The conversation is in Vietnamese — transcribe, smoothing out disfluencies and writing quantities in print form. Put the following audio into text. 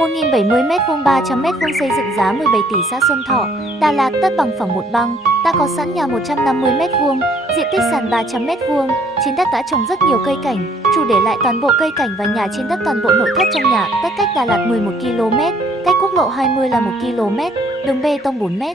1070m2 300m2 xây dựng giá 17 tỷ xã Xuân Thọ, Đà Lạt tất bằng phẳng một băng, đã có sẵn nhà 150m2, diện tích sàn 300m2, trên đất đã trồng rất nhiều cây cảnh, chủ để lại toàn bộ cây cảnh và nhà trên đất toàn bộ nội thất trong nhà, đất cách Đà Lạt 11 km, cách quốc lộ 20 là 1 km, đường bê tông 4m.